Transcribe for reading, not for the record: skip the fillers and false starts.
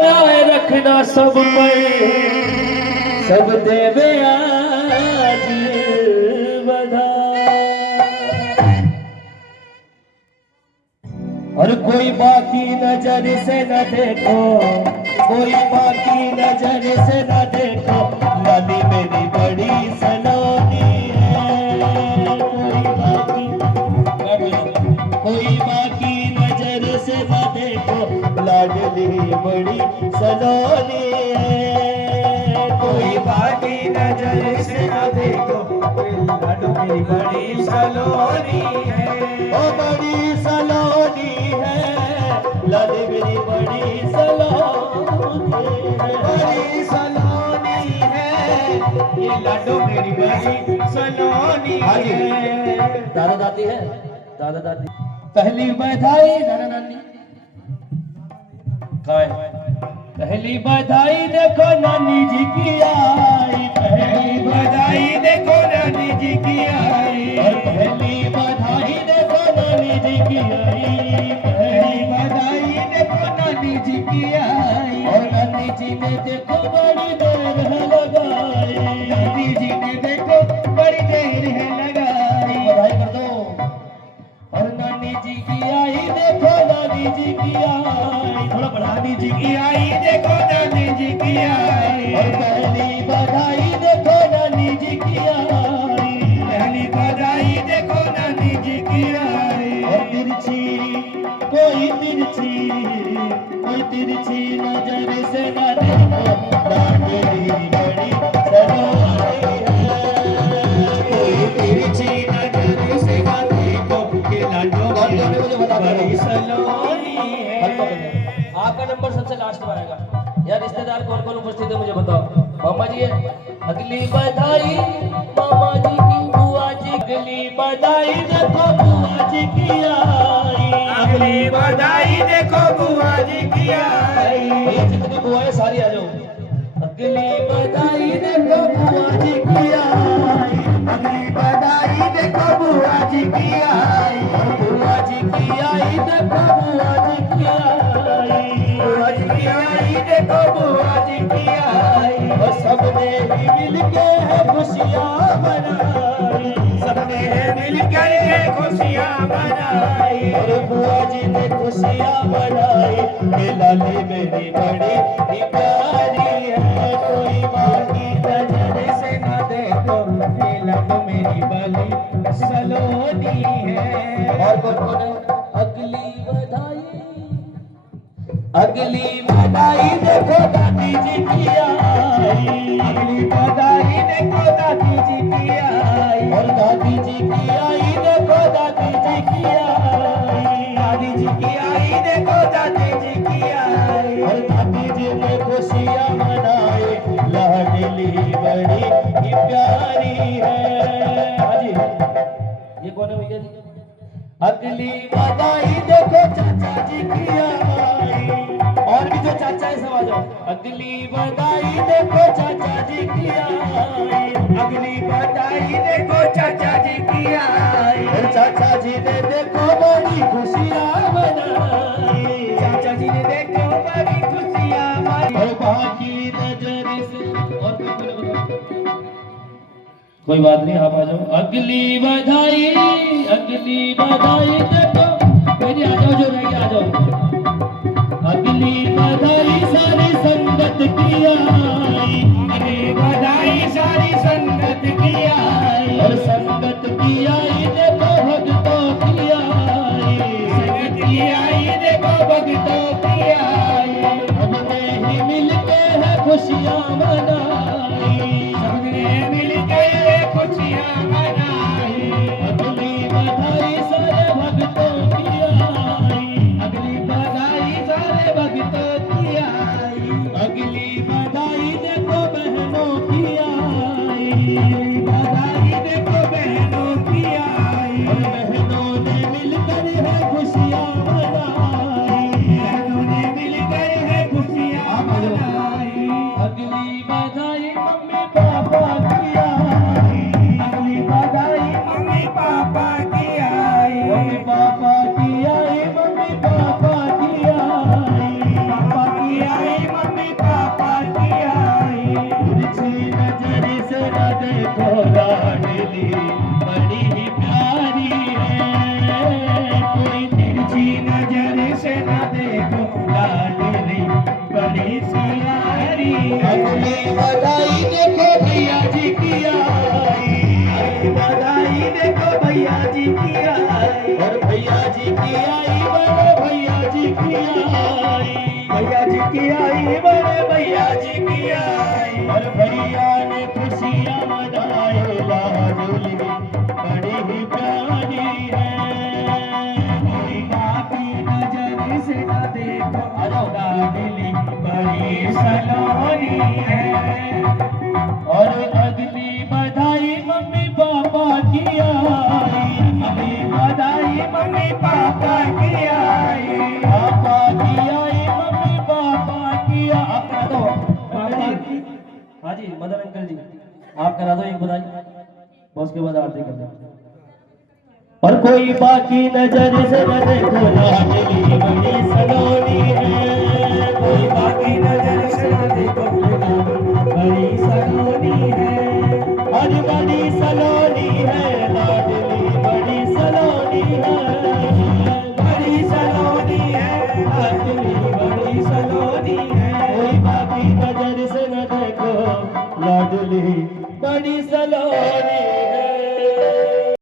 बनाए रखना सब पर, सब देवे आज बधाई। और कोई बाकी नजर से न देखो, कोई बाकी नजर से न देखो, लाली मेरी बड़ी सलोनी है। कोई बाकी नजर से न देखो, लाडली बड़ी सलोनी है। कोई बाकी नजर से न देखो, लाडली बड़ी सलोनी है। ओ बड़ी सलोनी है, लाली मेरी बड़ी सलोनी है। बड़ी सलोनी है, ये लाडो मेरी बड़ी सलोनी है। दादा दादी है, दादा दादी पहली बधाई, नाना नानी खाए। पहली बधाई देखो नानी जी की आई, पहली बधाई देखो नानी जी की आई। और पहली बधाई देखो नानी जी की आई, पहली बधाई देखो नानी जी की आई। और नानी जी ने देखो बड़ी देर है लगाई, नानी जी ने देखो बड़ी देर है लगाई। बधाई कर दो। और नानी जी की आई देखो, नानी जी की आई, थोड़ा बढ़ा। नानी जी की आई देखो नानी जी की आई। और पहली बधाई देखो नानी जी की आई, पहली बधाई देखो नानी जी की आई। और तिरछी कोई तिरछी नजर से न देखो, लाडली बड़ी सलोनी है। कोई तिरछी नजर से न देखो, ये लाडो मुझे बता बड़ी सलोनी है। आपका नंबर सबसे लास्ट में आएगा। यार रिश्तेदार कौन कौन उपस्थित है मुझे बताओ। मामा जी है, अगली बधाई मामा जी की, बुआ जी अगली बधाई देखो बुआ जी की आई। अगली बधाई देखो बुआ जी की आई। ये जितनी बुआएं सारी आ जाओ। अगली बधाई देखो बुआ जी की आई, अगली बधाई देखो बुआ जी की आई। बुआ जी की आई देखो बुआ जी की आई, बुआ जी की आई देखो बुआ जी की आई। और सबने ही मिलके है खुशियाँ मनाई, सबने मिलकर के खुशियाँ मनाई। और बुआ जी ने खुशियाँ मनाई। ये लाली मेरी बड़ी ही प्यारी है, कोई बाकी नजर से न देखो, ये लाडो मेरी बड़ी सलोनी है। और कौन कौन है? अगली बधाई, अगली बधाई देखो दादी जी की आई, अगली बधाई देखो दादी जी की आई। और दादी जी की आई देखो दादी जी की आई, दादी जी की आई देखो दादी जी की आई। और दादी जी ने खुशियाँ मनाई, लाडली बड़ी ही प्यारी है। हाजी ये कौन है भैया जी? अगली बधाई देखो चाचा जी की आई, और भी जो चाचा है सब आ जाओ। अगली बधाई देखो चाचा जी की आई, अगली बधाई देखो चाचा जी की आई। और चाचा जी ने देखो बड़ी खुशियाँ मनाई, चाचा जी ने देखो बड़ी खुशियाँ मनाई। और बाकी नजर से और कोई बात नहीं, आप आ जाओ। अगली बधाई देखो मेरी, आ जाओ जो रहेगी आ जाओ। अगली बधाई सारी संगत की आई, अगली बधाई सारी संगत की आई। और संगत की आई देखो भक्तों की आई, संगत की आई देखो भक्तों की आई। हमने ही मिलके है खुशियाँ मनाई, सबने मिलकर खुशियाँ मनाई। अगली बधाई सारे भक्तों की आई, अगली बधाई सारे भक्तों की आई। अगली बधाई देखो बहनों की आई, अगली बधाई देखो बहनों की आई। और बहनों ने मिलकर है खुशियाँ मनाई, बहनों ने मिलकर है खुशियाँ मनाई। अगली बधाई अगली बधाई देखो भैया जी की आई, बधाई देखो भैया जी की आई, और भैया जी की आई बड़े भैया जी की आई, भैया जी की आई, बड़े भैया जी की आई। और भैया ने खुशियाँ मनाए लाडली बड़ी ही प्यारी है। कोई माँ की नजर से न देखो, लाडली बड़ी सलोनी है। और अगली बधाई मम्मी पापा की आई, अभी बधाई मम्मी पापा की आई, पापा की आई मम्मी पापा की आई। आप करा दो पापा की। हाँ जी मदन अंकल जी, आप करा दो एक बधाई, बस के बाद आरती कर दो। और कोई बाकी नजर से न देखो लाडली बड़ी सलोनी है, कोई बाकी नजर से न देखो, बड़ी सलोनी है। आज बड़ी सलोनी है लाडली बड़ी सलोनी है, बड़ी सलोनी है, लाडली बड़ी सलोनी है। कोई बाकी नजर से न देखो लाडली बड़ी सलोनी